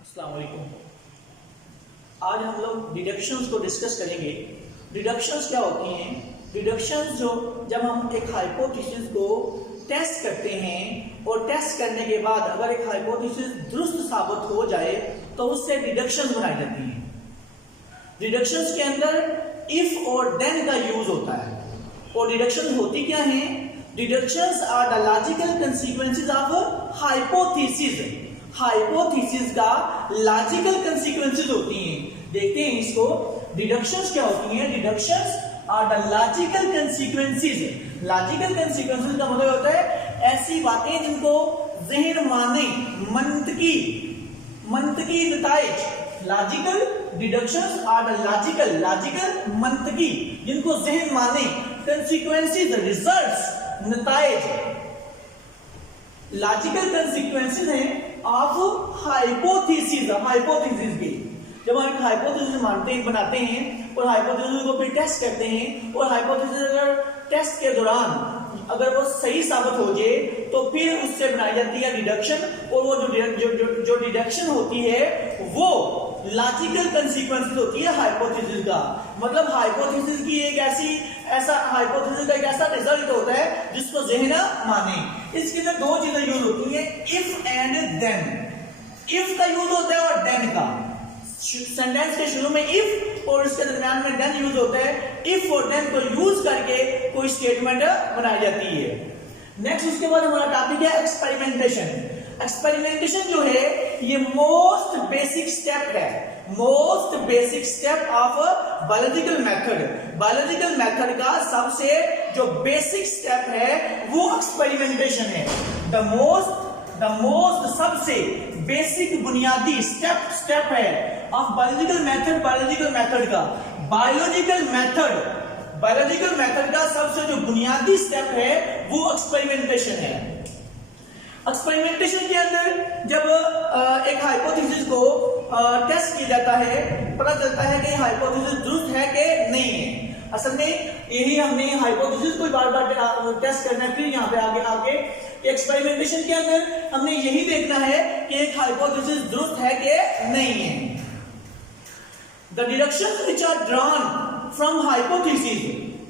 अस्सलाम वालेकुम। आज हम लोग डिडक्शंस को डिस्कस करेंगे। डिडक्शंस क्या होती हैं? डिडक्शंस जो जब हम एक हाइपोथेसिस को टेस्ट करते हैं और टेस्ट करने के बाद अगर एक हाइपोथेसिस दुरुस्त साबित हो जाए तो उससे डिडक्शंस बनाई जाती हैं। डिडक्शंस के अंदर इफ और देन का यूज होता है। और डिडक्शंस होती क्या हैं? Deductions are the logical consequences of hypothesis. Hypothesis का लॉजिकल कंसीक्वेंसेस होती हैं। देखते हैं इसको। डिडक्शंस क्या होती हैं? Deductions are the logical consequences. Logical consequences का मतलब होता है ऐसी बातें जिनको ज़हन माने, मंतकी नताइज। Logical deductions are the logical मंतकी जिनको ज़हन माने, कंसीक्वेंसेस रिजल्ट्स, नताइज। लॉजिकल कंसीक्वेंसेस हैं ऑफ हाइपोथेसिस के। जब हम एक हाइपोथेसिस बनाते हैं और हाइपोथेसिस को फिर टेस्ट करते हैं और हाइपोथेसिस अगर टेस्ट के दौरान अगर वो सही साबित हो जाए तो फिर उससे बनाई जाती है डिडक्शन। और वो जो डिडक्शन होती है वो लॉजिकल कंसीक्वेंसेस होती है हाइपोथेसिस का। मतलब हाइपोथेसिस की हाइपोथेसिस का एक ऐसा रिजल्ट होता है जिसको ज़हन माने। इसके अंदर दो चीजें यूज होती है, इफ एंड देन। इफ का यूज होता है और देन का। सेंटेंस के शुरू में इफ और इसके दरमियान में देन यूज होता है। इफ और देन को यूज करके कोई स्टेटमेंट बनाई जाती है। नेक्स्ट उसके बाद हमारा टॉपिक है एक्सपेरिमेंटेशन। एक्सपेरिमेंटेशन जो है ये मोस्ट बेसिक स्टेप है, most basic step of biological method. Biological method का सबसे जो बेसिक स्टेप है वो एक्सपेरिमेंटेशन है। द मोस्ट सबसे बेसिक बुनियादी स्टेप है ऑफ बायोलॉजिकल मेथड का। बायोलॉजिकल मेथड का सबसे जो बुनियादी स्टेप है वो एक्सपेरिमेंटेशन है। एक्सपेरिमेंटेशन के अंदर जब एक हाइपोथेसिस को टेस्ट किया जाता है, पता चलता है कि हाइपोथेसिस दुरुस्त है कि नहीं है। असल में यही हमने हाइपोथेसिस को बार बार टेस्ट करना है। फिर यहाँ पे आगे एक्सपेरिमेंटेशन के अंदर हमने यही देखना है कि एक हाइपोथेसिस दुरुस्त है कि नहीं है। The deductions which are drawn from hypothesis,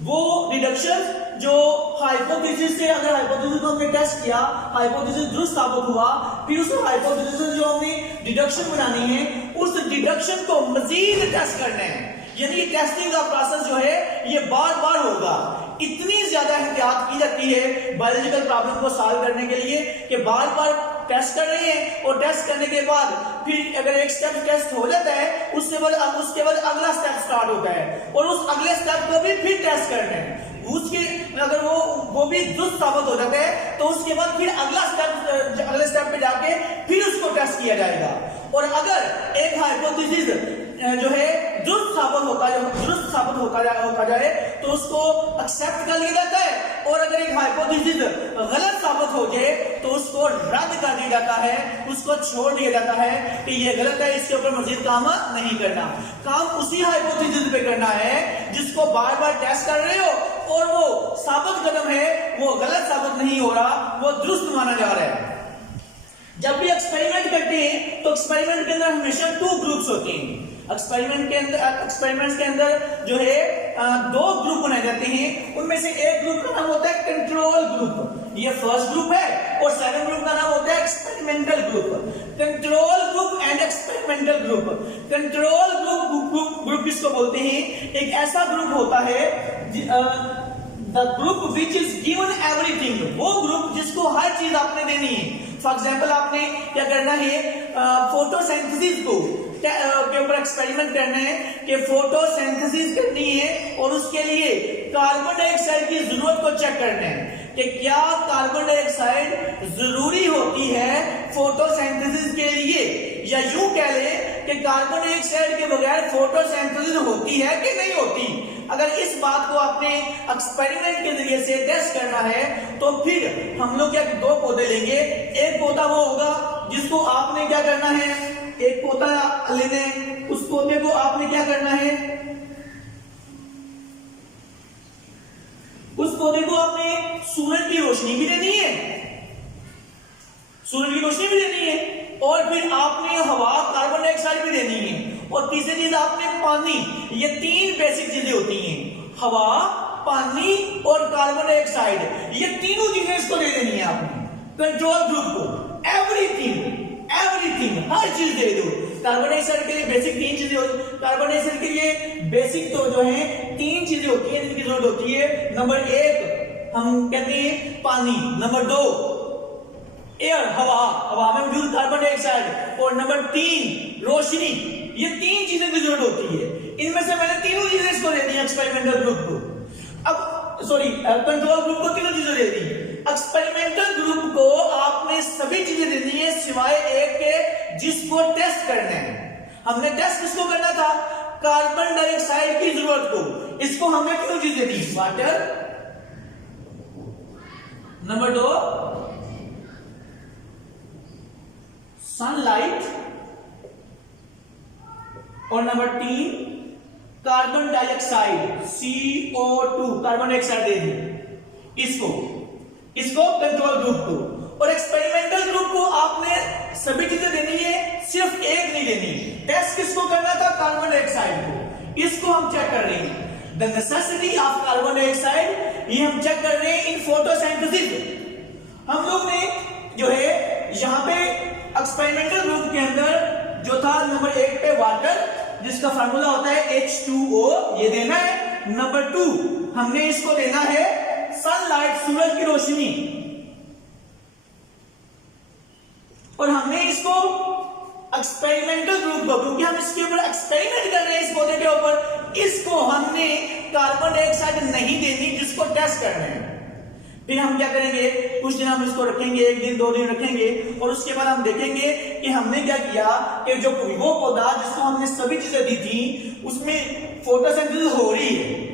वो डिडक्शंस जो हाइपोथेसिस से, अगर हाइपोथेसिस को हमने टेस्ट किया, हाइपोथेसिस दुरुस्त साबित हुआ, फिर उस हाइपोथेसिस से जो हमने डिडक्शन बनानी है उस डिडक्शन को मजीद टेस्ट करना है। यानी टेस्टिंग का प्रोसेस जो है ये बार बार होगा। इतनी ज्यादा एहतियात की जाती है बायोलॉजिकल प्रॉब्लम को सॉल्व करने के लिए कि बार बार टेस्ट कर रहे हैं और टेस्ट करने के बाद फिर अगर एक स्टेप टेस्ट हो जाता है उसके बाद अगला स्टेप स्टार्ट होता है और उस अगले स्टेप को भी फिर टेस्ट करना है। उसके अगर वो भी दुरुस्त साबित हो जाता है तो उसके बाद फिर अगले स्टेप पे जाके फिर उसको टेस्ट किया जाएगा। और अगर एक हाइपोथेसिस जो है दुरुस्त साबित होता जाए तो उसको एक्सेप्ट कर लिया जाता है। और अगर एक हाइपोथेसिस गलत साबित हो जाए तो उसको रद्द कर दिया जाता है, उसको छोड़ दिया जाता है कि ये गलत है, इसके ऊपर मजीद काम नहीं करना। काम उसी हाइपोथेसिस पे करना है जिसको बार बार टेस्ट कर रहे हो और वो साबित कदम है वो गलत साबित नहीं हो रहा, वो दुरुस्त माना जा रहा है। जब भी एक्सपेरिमेंट करते हैं तो एक्सपेरिमेंट के अंदर हमेशा 2 ग्रुप्स होते हैं। एक्सपेरिमेंट्स के अंदर जो है 2 ग्रुप बनाए जाते हैं। उनमें से एक ग्रुप का नाम होता है कंट्रोल ग्रुप, ये फर्स्ट ग्रुप है। और सेकंड ग्रुप का नाम होता है experimental group. Control group and experimental group. Control group किसको बोलते हैं? एक ऐसा ग्रुप होता है the group which is given everything, वो ग्रुप जिसको हर चीज आपने देनी है। फॉर एग्जाम्पल आपने क्या करना है, फोटोसिंथेसिस के ऊपर एक्सपेरिमेंट करना है कि फोटोसिंथेसिस करनी है और उसके लिए कार्बन डाइऑक्साइड की जरूरत को चेक करना है कि क्या कार्बन डाइऑक्साइड जरूरी होती है फोटोसिंथेसिस के लिए, या यूं कह लें कि कार्बन डाइऑक्साइड के बगैर फोटोसिंथेसिस होती है कि नहीं होती। अगर इस बात को आपने एक्सपेरिमेंट के जरिए से टेस्ट करना है तो फिर हम लोग क्या 2 पौधे लेंगे। एक पौधा वो होगा जिसको आपने क्या करना है, एक पौधा लेने, उस पौधे को आपने क्या करना है, उस पौधे को आपने सूरज की रोशनी भी देनी है, सूरज की रोशनी भी देनी है। और फिर आपने हवा, कार्बन डाइऑक्साइड भी देनी है, और तीसरी चीज आपने पानी। ये तीन बेसिक चीजें होती हैं, हवा, पानी और कार्बन डाइऑक्साइड, ये तीनों चीजें इसको दे देनी है आपने कंट्रोल ग्रुप को। एवरीथिंग हर चीज दे दो। कार्बन डाइऑक्साइड के लिए बेसिक तीन चीजें होती, कार्बन डाइऑक्साइड के लिए बेसिक तो जो है तीन चीजें होती हैं जिनकी जरूरत होती है। नंबर एक हम कहते हैं पानी, नंबर दो एयर, हवा में मौजूद कार्बन डाइऑक्साइड, और नंबर तीन रोशनी। ये तीन चीजें की जरूरत होती है। इनमें से मैंने तीनों चीजें इसको दे दी एक्सपेरिमेंटल ग्रुप को। अब कंट्रोल ग्रुप को तीनों चीजें दे दी। एक्सपेरिमेंटल ग्रुप को आपने सभी चीजें देनी है सिवाय एक के जिसको टेस्ट करना है। हमने टेस्ट किसको करना था? कार्बन डाइऑक्साइड की जरूरत को। इसको हमने तीनों चीजें दी, वाटर, नंबर दो सनलाइट, और नंबर तीन carbon dioxide CO2, carbon dioxide दे दी इसको कंट्रोल ग्रुप को। और एक्सपेरिमेंटल ग्रुप को आपने सभी चीजें देनी है, सिर्फ एक नहीं देनी। टेस्ट किसको करना था? कार्बन डाइऑक्साइड को। इसको हम चेक कर रहे हैं, the necessity of carbon dioxide, ये हम चेक कर रहे हैं इन फोटोसिंथेसिस। हम लोग ने जो है यहां पे एक्सपेरिमेंटल ग्रुप के अंदर जो था नंबर एक पे वाटर, जिसका फार्मूला होता है H2O, ये देना है। नंबर टू हमने इसको देना है सनलाइट, सूरज की रोशनी, और हमने इसको एक्सपेरिमेंटल ग्रुप को, क्योंकि हम इसके ऊपर एक्सपेरिमेंट कर रहे हैं इस पौधे के ऊपर, इसको हमने कार्बन डाइऑक्साइड नहीं देनी जिसको टेस्ट कर रहे हैं। फिर हम क्या करेंगे, कुछ दिन हम इसको रखेंगे, एक दिन दो दिन रखेंगे, और उसके बाद हम देखेंगे कि हमने क्या किया कि जो वो पौधा जिसको हमने सभी चीजें दी थी उसमें फोटोसिंथेसिस हो रही है,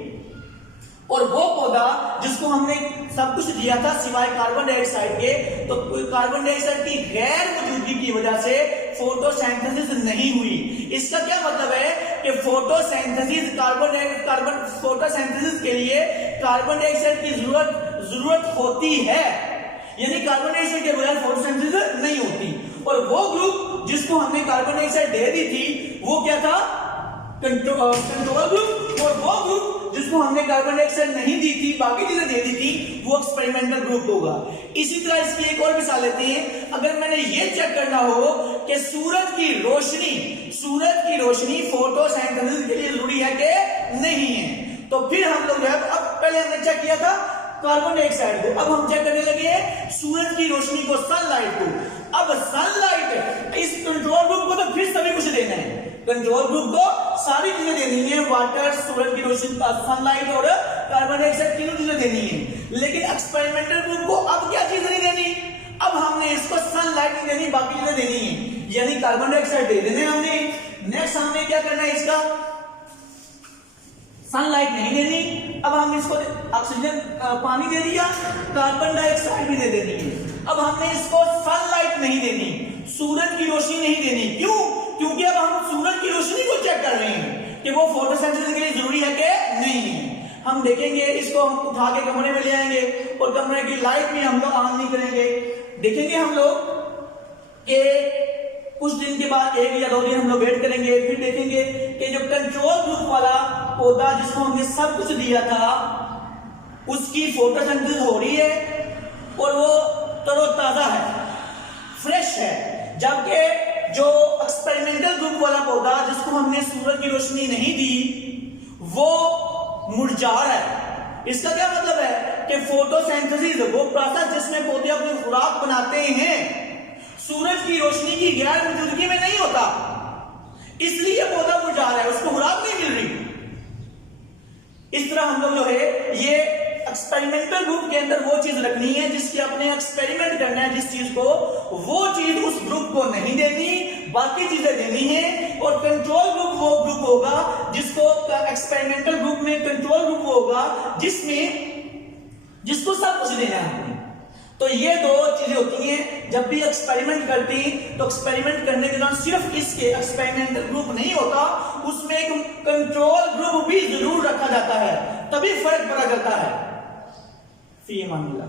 और वो पौधा जिसको हमने सब कुछ दिया था सिवाय कार्बन डाइऑक्साइड के, तो कार्बन डाइऑक्साइड की गैर मौजूदगी की वजह से फोटोसिंथेसिस नहीं हुई। इसका क्या मतलब है कि फोटोसिंथेसिस फोटोसिंथेसिस के लिए कार्बन डाइऑक्साइड की जरूरत होती है, यानी कार्बन डाइऑक्साइड के बगैर फोटोसिंथेसिस नहीं होती। और वो ग्रुप जिसको हमने कार्बन डाइऑक्साइड दे दी थी वो क्या था? Control group. और वो ग्रुप जिसको हमने कार्बन डाइऑक्साइड नहीं दी थी, बाकी चीजें दे दी थी, वो एक्सपेरिमेंटल ग्रुप होगा। इसी तरह इसकी एक और मिसाल लेते हैं। अगर मैंने ये चेक करना हो कि सूरज की रोशनी फोटोसिंथेसिस के लिए जरूरी है कि नहीं है, तो फिर हम लोग अब पहले हमने चेक किया था कार्बन डाइऑक्साइड को, अब हम चेक करने लगे हैं सूरज की रोशनी को, सनलाइट को। अब सनलाइट, इस कंट्रोल ग्रुप को तो फिर सभी कुछ देना है, कंट्रोल ग्रुप को सारी चीजें देनी है, वाटर, सूरज की रोशनी, सनलाइट और कार्बन डाइऑक्साइड, तीनों चीजें देनी है। लेकिन एक्सपेरिमेंटल ग्रुप को अब क्या चीज नहीं देनी? अब हमने इसको सनलाइट नहीं देनी, बाकी चीजें देनी है, यानी कार्बन डाइऑक्साइड दे देने हमने। नेक्स्ट हमने क्या करना है, इसका सनलाइट नहीं देनी। अब हम इसको ऑक्सीजन, पानी दे दिया, कार्बन डाइऑक्साइड भी दे देनी है। अब हमने इसको सनलाइट नहीं देनी, सूरज की रोशनी नहीं देनी। क्यों? क्योंकि अब हम सूरज की रोशनी को चेक कर रहे हैं कि वो फोटोसिंथेसिस के लिए जरूरी है कि नहीं है। हम देखेंगे, इसको हम उठा के कमरे में ले आएंगे और कमरे की लाइट भी हम लोग ऑन नहीं करेंगे। देखेंगे हम लोग कि कुछ दिन के बाद, एक या दो दिन हम लोग वेट करेंगे, फिर देखेंगे कि जो कंट्रोल ग्रुप वाला पौधा जिसको हमने सब कुछ दिया था उसकी फोटोसिंथेसिस हो रही है और वो तरोताजा है, फ्रेश है, जबकि जो एक्सपेरिमेंटल ग्रुप वाला पौधा जिसको हमने सूरज की रोशनी नहीं दी वो मुरझा रहा है। इसका क्या मतलब है कि फोटोसिंथेसिस, वो प्रोसेस जिसमें पौधे अपनी खुराक बनाते हैं, सूरज की रोशनी की गैर मौजूदगी में नहीं होता, इसलिए पौधा मुरझा रहा है, उसको खुराक नहीं मिल रही। इस तरह हम लोग जो है ये एक्सपेरिमेंटल ग्रुप के अंदर वो चीज रखनी है जिसकी अपने एक्सपेरिमेंट करना है, जिस चीज को, वो चीज उस ग्रुप को नहीं देनी, बाकी चीजें देनी है। और कंट्रोल ग्रुप वो ग्रुप होगा जिसको, एक्सपेरिमेंटल ग्रुप में कंट्रोल ग्रुप होगा जिसको सब कुछ देना है। तो ये दो चीजें होती हैं जब भी एक्सपेरिमेंट करती, तो एक्सपेरिमेंट करने के दौरान सिर्फ इसके एक्सपेरिमेंटल ग्रुप नहीं होता, उसमें एक कंट्रोल ग्रुप भी जरूर रखा जाता है, तभी फर्क पता चलता है। फी मामला।